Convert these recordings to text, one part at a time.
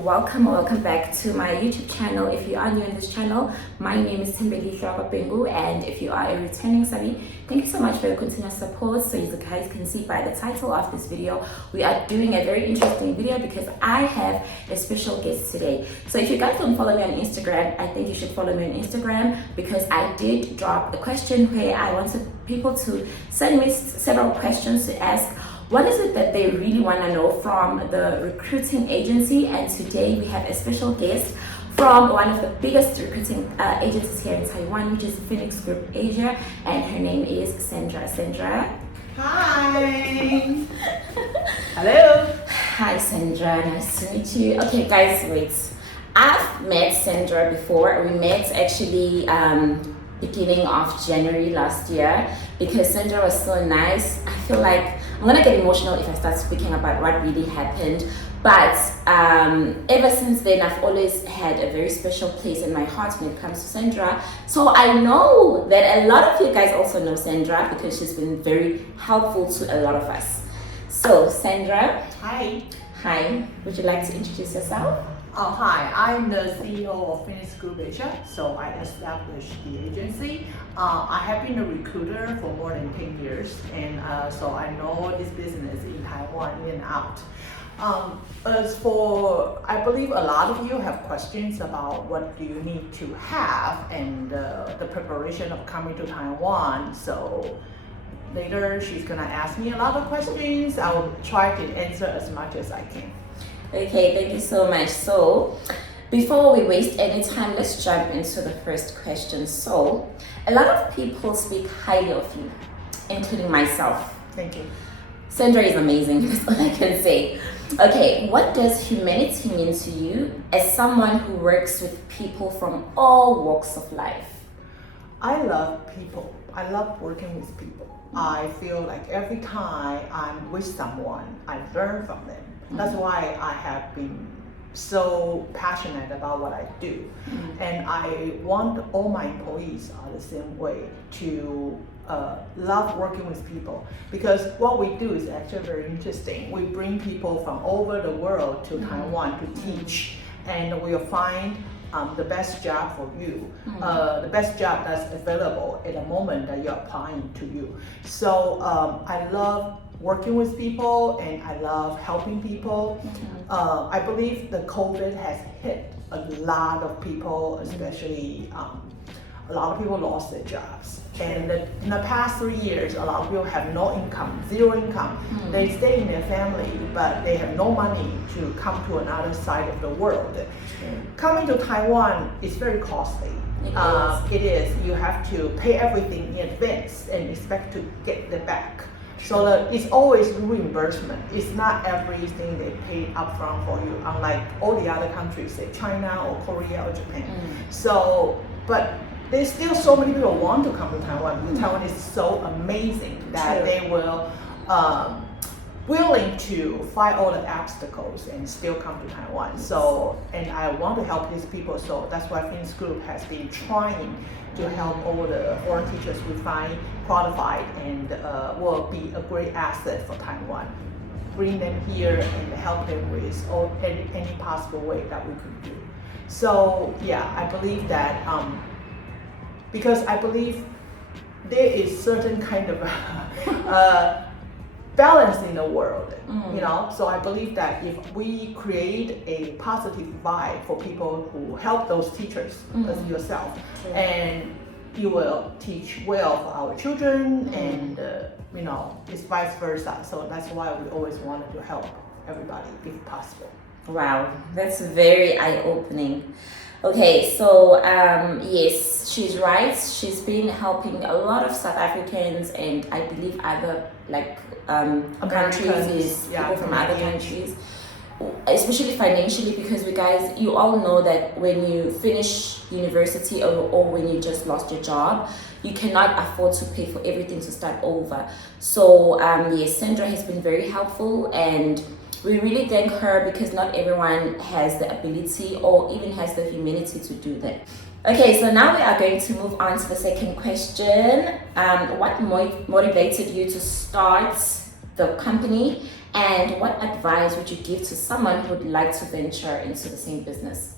welcome back to my YouTube channel. If you are new in this channel, my name is Timbeli Bengu, and if you are a returning Sabi, thank you so much for your continuous support. So you guys can see by the title of this video, we are doing a very interesting video because I have a special guest today. So if you guys don't follow me on Instagram, I think you should follow me on Instagram because I did drop a question where I wanted people to send me several questions to ask what is it that they really want to know from the recruiting agency. And today we have a special guest from one of the biggest recruiting agencies here in Taiwan, which is Phoenix Group Asia, and her name is Sandra. Hi. Hello. Hi Sandra, nice to meet you. Okay guys, wait. I've met Sandra before. We met actually beginning of January last year because Sandra was so nice. I feel like I'm gonna get emotional if I start speaking about what really happened, but ever since then I've always had a very special place in my heart when it comes to Sandra. So I know that a lot of you guys also know Sandra because she's been very helpful to a lot of us. So Sandra. Hi. Hi, would you like to introduce yourself? Oh, hi. I'm the CEO of Phoenix Group Asia. So I established the agency. I have been a recruiter for more than 10 years, and so I know this business in Taiwan in and out. As for, I believe a lot of you have questions about what do you need to have and the preparation of coming to Taiwan. So later she's gonna ask me a lot of questions. I will try to answer as much as I can. Okay, thank you so much. So, before we waste any time, let's jump into the first question. So, a lot of people speak highly of you, including myself. Thank you. Sandra is amazing, that's all I can say. Okay, what does humanity mean to you as someone who works with people from all walks of life? I love people. I love working with people. I feel like every time I'm with someone, I learn from them. That's why I have been so passionate about what I do. And I want all my employees are the same way to love working with people, because what we do is actually very interesting. We bring people from all over the world to Taiwan to teach, and we'll find the best job for you, the best job that's available at the moment that you're applying to you. So I love working with people and I love helping people. I believe the COVID has hit a lot of people, especially a lot of people lost their jobs. And in the past 3 years, a lot of people have no income, zero income. They stay in their family, but they have no money to come to another side of the world. Coming to Taiwan is very costly. It is. You have to pay everything in advance and expect to get it back. So it's always reimbursement. It's not everything they pay upfront for you, unlike all the other countries, say China or Korea or Japan. So, but there's still so many people want to come to Taiwan because Taiwan is so amazing that they will willing to fight all the obstacles and still come to Taiwan. So, and I want to help these people. So that's why Phoenix Group has been trying to help all the foreign teachers we find qualified and will be a great asset for Taiwan. Bring them here and help them with any possible way that we could do. So yeah, I believe that because I believe there is certain kind of balance in the world, you know. So I believe that if we create a positive vibe for people who help those teachers as yourself, and you will teach well for our children, and you know, it's vice versa. So that's why we always wanted to help everybody if possible. Wow, that's very eye-opening. Okay, so yes, she's right. She's been helping a lot of South Africans and I believe other countries, people from other countries, especially financially, because you all know that when you finish university or when you just lost your job, you cannot afford to pay for everything to start over. So yes, Sandra has been very helpful and we really thank her because not everyone has the ability or even has the humanity to do that. Okay, so now we are going to move on to the second question. What motivated you to start the company And what advice would you give to someone who would like to venture into the same business?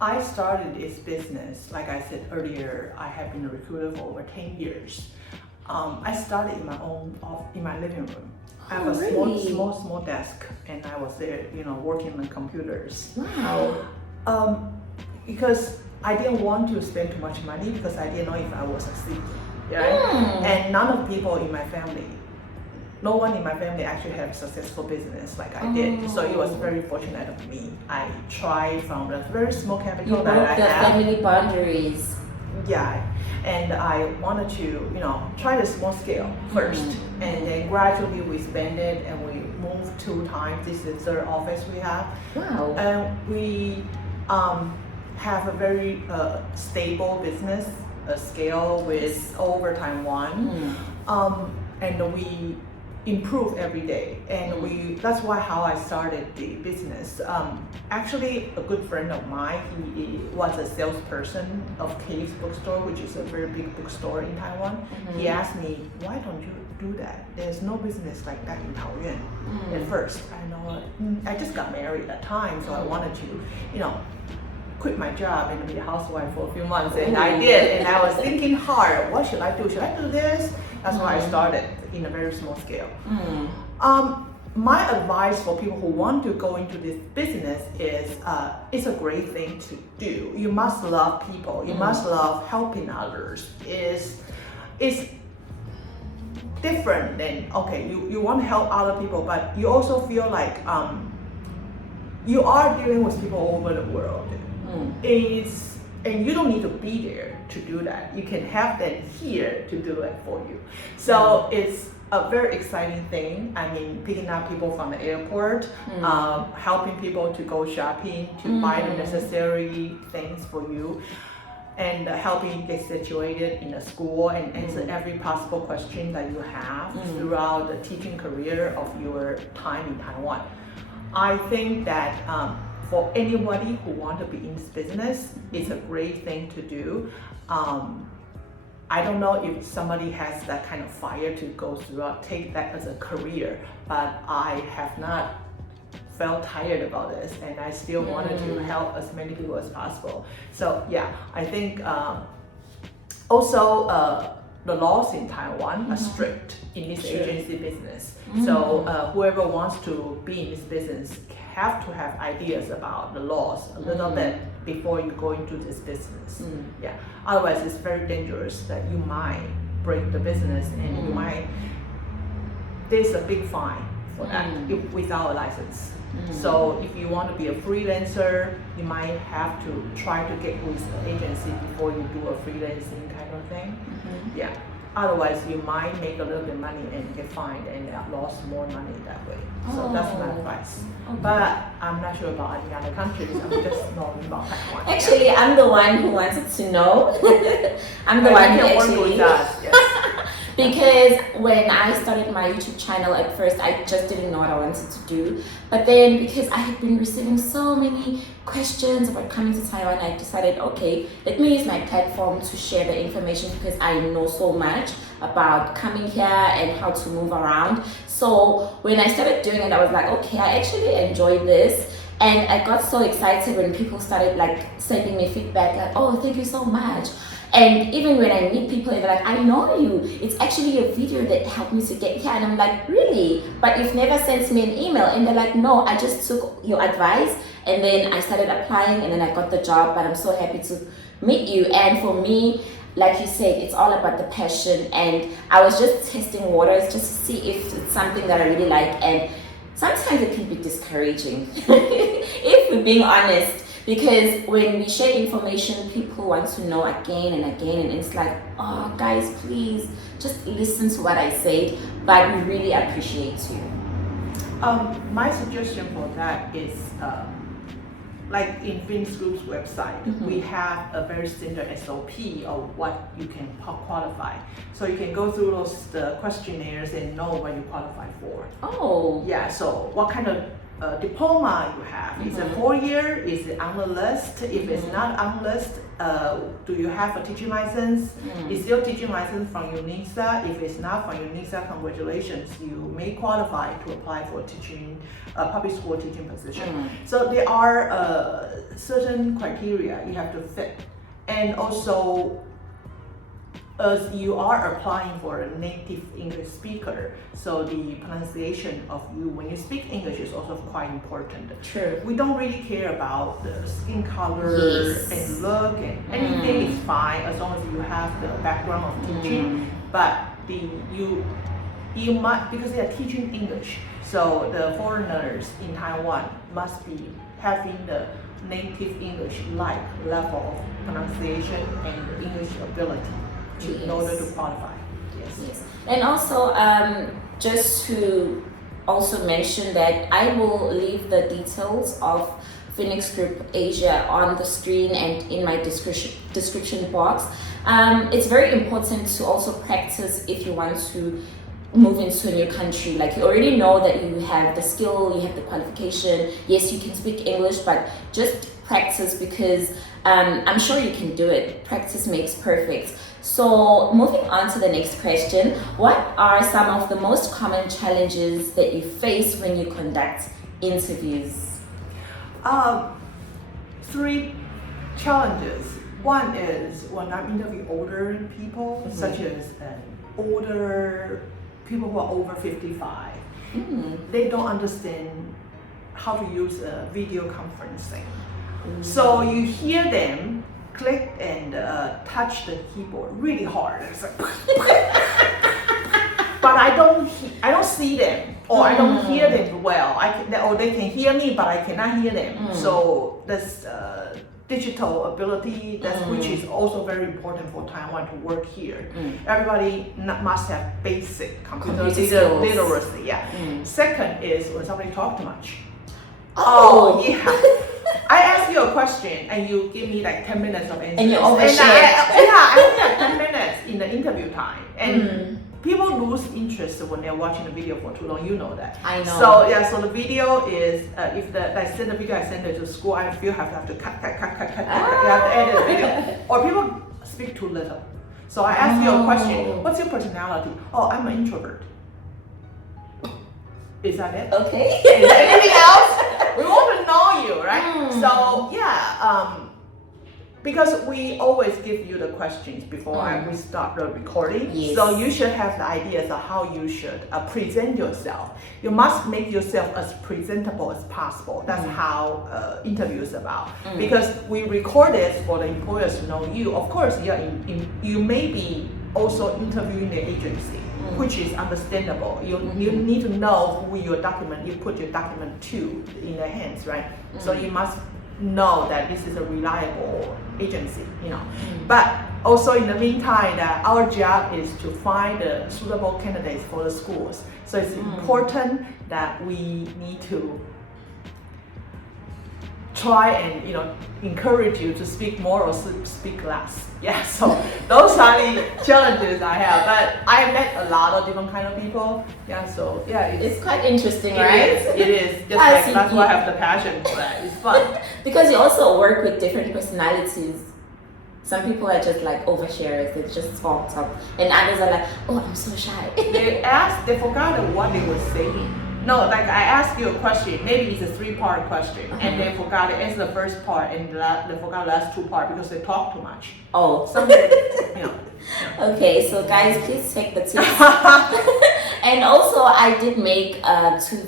I started this business, like I said earlier, I have been a recruiter for over 10 years. I started in my living room. I have a really? small desk, and I was there, working on computers. Wow. Because I didn't want to spend too much money because I didn't know if I would succeed, right? And none of people in my family, no one in my family actually had a successful business like I did. So it was very fortunate of me. I tried from the very small capital You that broke I the had. family boundaries. Yeah, and I wanted to, try the small scale first, and then gradually we expanded and we moved 2 times. This is the 3rd office we have. Wow. And we have a very stable business scale with over Taiwan, and we improve every day, and that's how I started the business. Actually, a good friend of mine, he was a salesperson of Cave's bookstore, which is a very big bookstore in Taiwan. He asked me, why don't you do that? There's no business like that in Taoyuan. At first, I just got married at that time, so I wanted to, quit my job and be a housewife for a few months, and I did, and I was thinking hard, what should I do? Should I do this? That's why I started in a very small scale. My advice for people who want to go into this business is it's a great thing to do. You must love people. You must love helping others. It's different than, you want to help other people, but you also feel like you are dealing with people all over the world. And you don't need to be there to do that. You can have them here to do it for you. So it's a very exciting thing. I mean, picking up people from the airport, helping people to go shopping, to buy the necessary things for you, and helping get situated in a school and answer every possible question that you have throughout the teaching career of your time in Taiwan. I think that for anybody who wants to be in this business, it's a great thing to do. I don't know if somebody has that kind of fire to go throughout, take that as a career, but I have not felt tired about this, and I still wanted to help as many people as possible. So yeah, I think also the laws in Taiwan are strict in this agency business. So whoever wants to be in this business have to have ideas about the laws a little bit before you go into this business. Yeah. Otherwise, it's very dangerous that you might break the business, and you might. There's a big fine for that without a license. So if you want to be a freelancer, you might have to try to get with an agency before you do a freelancing kind of thing. Yeah. Otherwise, you might make a little bit of money and get fined and lost more money that way. So that's my advice. But I'm not sure about any other countries. I'm just knowing about Taiwan. Actually, I'm the one who wanted to know. I'm the one who actually. Yes. Because when I started my YouTube channel at first, I just didn't know what I wanted to do. But then because I had been receiving so many questions about coming to Taiwan, I decided, okay, let me use my platform to share the information because I know so much about coming here and how to move around. So when I started doing it, I was like, okay, I actually enjoy this. And I got so excited when people started like sending me feedback, like, oh, thank you so much. And even when I meet people, they're like, I know you. It's actually your video that helped me to get here. And I'm like, really? But you've never sent me an email. And they're like, no, I just took your advice. And then I started applying and then I got the job. But I'm so happy to meet you. And for me, like you said, it's all about the passion. And I was just testing waters just to see if it's something that I really like. And sometimes it can be discouraging, if we're being honest. Because when we share information, people want to know again and again, and it's like, oh, guys, please just listen to what I said. But we really appreciate you. My suggestion for that is, like in Fins Group's website, we have a very standard SOP of what you can qualify. So you can go through the questionnaires and know what you qualify for. Oh. Yeah. So what kind of diploma you have? Is it 4-year? Is it on the list? If it's not on the list, do you have a teaching license? Is your teaching license from UNISA? If it's not from UNISA, congratulations, you may qualify to apply for teaching, public school teaching position. So there are certain criteria you have to fit. And also, as you are applying for a native English speaker, so the pronunciation of you when you speak English is also quite important. True. We don't really care about the skin color and look, and anything is fine as long as you have the background of teaching. But you might, because they are teaching English, so the foreigners in Taiwan must be having the native English like level of pronunciation and English ability in order to qualify. Yes. And also, just to also mention that I will leave the details of Phoenix Group Asia on the screen and in my description box. It's very important to also practice if you want to move into a new country. Like, you already know that you have the skill, you have the qualification. Yes, you can speak English, but just practice, because I'm sure you can do it. Practice makes perfect. So moving on to the next question, what are some of the most common challenges that you face when you conduct interviews? 3 challenges. One is when I interview older people, such as older people who are over 55, they don't understand how to use a video conferencing. So you hear them click and touch the keyboard really hard. It's like but I don't see them, or I don't hear them well. Or they can hear me, but I cannot hear them. So that's digital ability, which is also very important for Taiwan to work here. Everybody must have basic computer literacy. Yeah. Second is when somebody talks too much. Oh yeah. I ask you a question and you give me like 10 minutes of answer. And you overshare. I only have 10 minutes in the interview time. And people lose interest when they're watching the video for too long. You know that. I know. So yeah, so the video is, if I send the video, I send it to school, I feel I have to cut. You have to edit the video. Or people speak too little. So I ask you a question. What's your personality? Oh, I'm an introvert. Is that it? Okay. Is there anything else? We want to know you, right? So yeah, because we always give you the questions before we start the recording. Yes. So you should have the ideas of how you should present yourself. You must make yourself as presentable as possible. That's how interview is about. Because we record this for the employers to know you. Of course, you may be also interviewing the agency, which is understandable. You need to know who you put your document to in their hands, right? So you must know that this is a reliable agency, But also in the meantime, that our job is to find the suitable candidates for the schools. So it's important that we need to try and encourage you to speak more or speak less. Yeah, so those are the challenges I have. But I met a lot of different kind of people. Yeah, so yeah, it's quite interesting, right? It is. That's why I have the passion for that. It's fun. Because you also work with different personalities. Some people are just like oversharers, they just talk, and others are like, oh, I'm so shy. They forgot what they were saying. No, like I asked you a question, maybe it's a 3-part question, and they forgot to answer the first part, and they forgot the last 2 parts because they talk too much. Oh. Okay, so guys, please take the tips. And also, I did make 2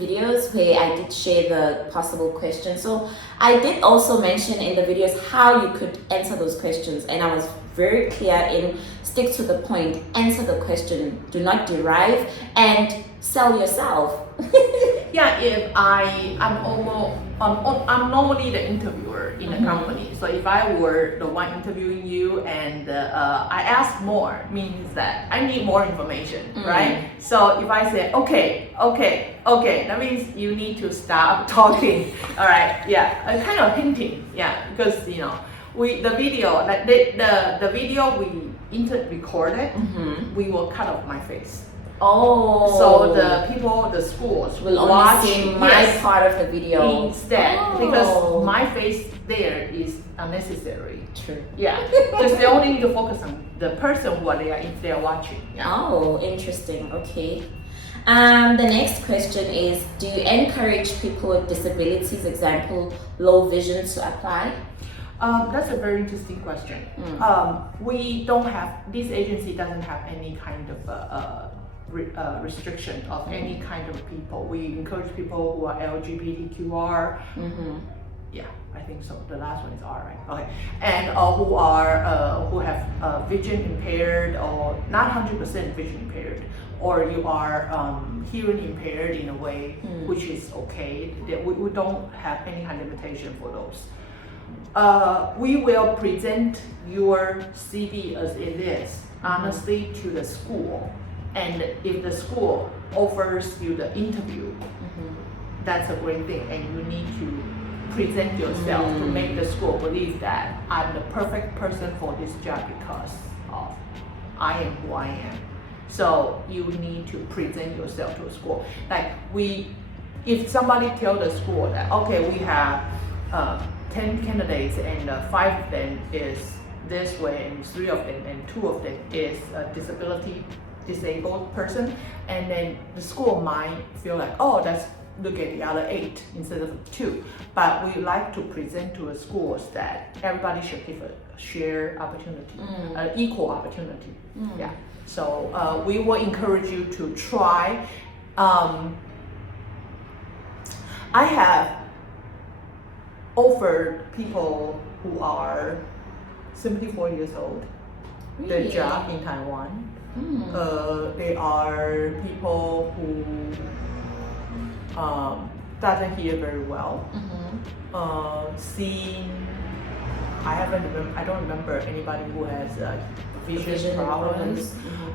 videos where I did share the possible questions. So I did also mention in the videos how you could answer those questions, and I was very clear in stick to the point, answer the question, do not derive, and sell yourself. Yeah, if I'm normally the interviewer in the company. So if I were the one interviewing you and I ask more, means that I need more information, right? So if I say okay, that means you need to stop talking. All right, yeah, kind of hinting, yeah, because the video, like the video we recorded, we will cut off my face. Oh. So the schools will only see my part of the video instead, because my face, there is unnecessary. True. Yeah, just they only need to focus on the person what they are if they are watching. Yeah. Oh, interesting. Okay. The next question is: do you encourage people with disabilities, example, low vision, to apply? That's a very interesting question. We don't have, this agency doesn't have any kind of restriction of any kind of people. We encourage people who are LGBTQR. Yeah, I think so. The last one is R, right? Okay. And who are who have vision impaired or not 100% vision impaired, or you are hearing impaired in a way which is okay. We don't have any kind of limitation for those. We will present your CV as it is, honestly, to the school. And if the school offers you the interview, that's a great thing. And you need to present yourself to make the school believe that I'm the perfect person for this job because of I am who I am. So you need to present yourself to a school. Like if somebody tell the school that, okay, we have 10 candidates and 5 of them is this way and 3 of them and 2 of them is a disabled person, and then the school might feel like, oh, let's look at the other 8 instead of 2. But we like to present to the schools that everybody should have a shared opportunity, equal opportunity. Yeah. So we will encourage you to try. I have offered people who are 74 years old the job in Taiwan. They are people who doesn't hear very well. Seeing, I don't remember anybody who has vision problems.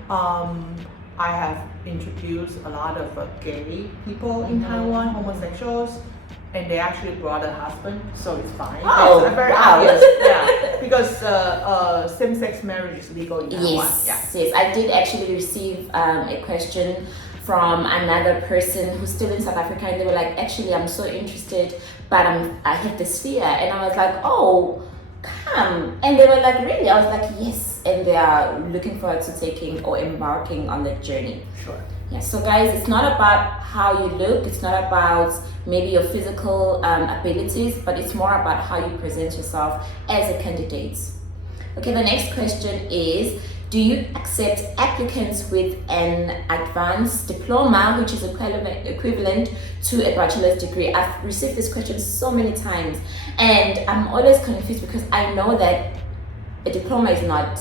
I have introduced a lot of gay people in Taiwan, homosexuals, and they actually brought a husband, so it's fine. Oh, it's very wow. obvious, yeah, because same-sex marriage is legal in Taiwan. Yes, I did actually receive a question from another person who's still in South Africa, and they were like, actually, I'm so interested, but I have this fear. And I was like, oh, come. And they were like, really? I was like, yes. And they are looking forward to taking or embarking on that journey. Sure. Yeah, so guys, it's not about how you look, it's not about maybe your physical abilities, but it's more about how you present yourself as a candidate. Okay, the next question is, do you accept applicants with an advanced diploma, which is equivalent to a bachelor's degree? I've received this question so many times, and I'm always confused because I know that a diploma is not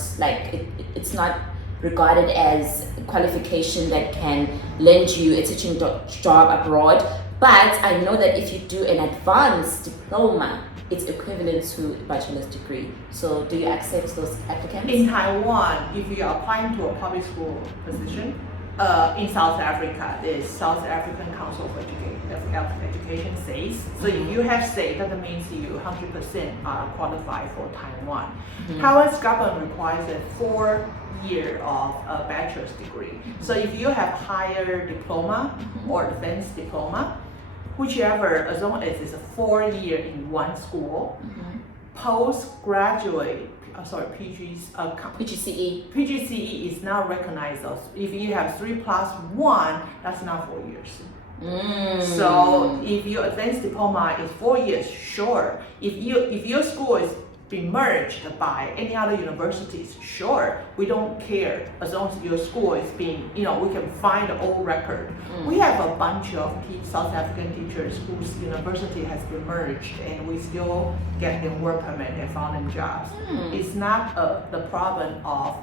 it's not regarded as a qualification that can lend you a teaching job abroad. But I know that if you do an advanced diploma, it's equivalent to a bachelor's degree. So do you accept those applicants? In Taiwan, if you are applying to a public school position, in South Africa, the South African Council of Education says. So if you have say, that means you 100% are qualified for Taiwan. Taiwan's government requires a 4-year of a bachelor's degree. So if you have higher diploma or advanced diploma, whichever, as long as it's a 4-year in one school, postgraduate, PGCE is not recognized. If you have 3+1, that's not 4 years. So if your advanced diploma is 4 years, sure. If your school is being merged by any other universities, sure, we don't care as long as your school is being, we can find the old record. We have a bunch of South African teachers whose university has been merged, and we still get them work permit and found them jobs. It's not the problem of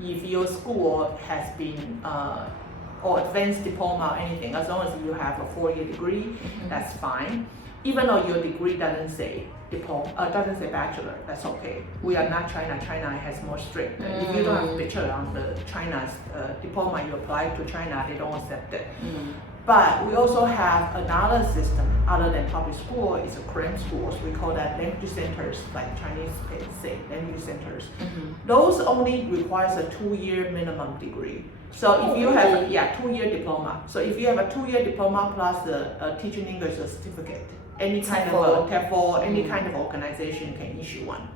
if your school has been or advanced diploma or anything. As long as you have a 4-year degree, that's fine. Even though your degree doesn't say diploma, doesn't say bachelor, that's okay. We are not China. China has more strict. If you don't have bachelor on the China's diploma, you apply to China, they don't accept it. But we also have another system other than public school, it's a Korean schools. We call that language centers, like Chinese say language centers. Those only requires a 2-year minimum degree. So if you have a 2-year diploma, so if you have a 2-year diploma plus a teaching English certificate, any kind of a TEFL, any kind of organization can issue one.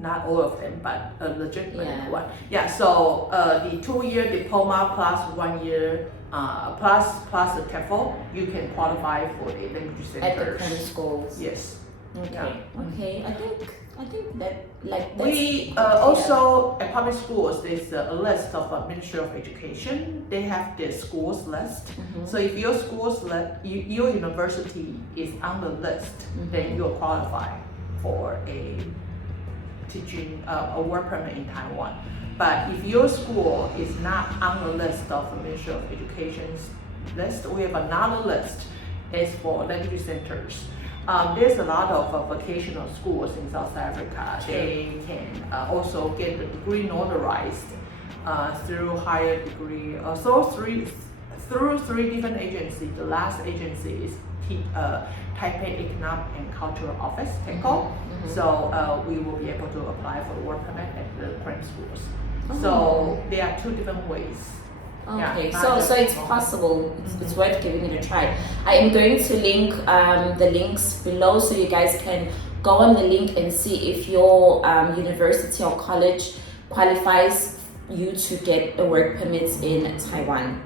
Not all of them, but a legitimate one. Yeah. So the 2-year diploma plus 1 year plus the TEFL, you can qualify for the language centers at the primary schools. Yes. Okay. Yeah. Okay. I think that like We also at public schools there's a list of Ministry of Education. They have the schools list. So if your schools your university is on the list, then you'll qualify for a teaching a work permit in Taiwan. But if your school is not on the list of the Ministry of Education's list, we have another list. It's for language centers. There's a lot of vocational schools in South Africa. They can also get the degree notarized through higher degree. Through 3 different agencies. The last agency is Taipei Economic and Cultural Office, TECO. So we will be able to apply for the work permit at the primary schools. So there are 2 different ways. Okay, so it's possible. It's worth giving it a try. I am going to link the links below so you guys can go on the link and see if your university or college qualifies you to get a work permit in Taiwan.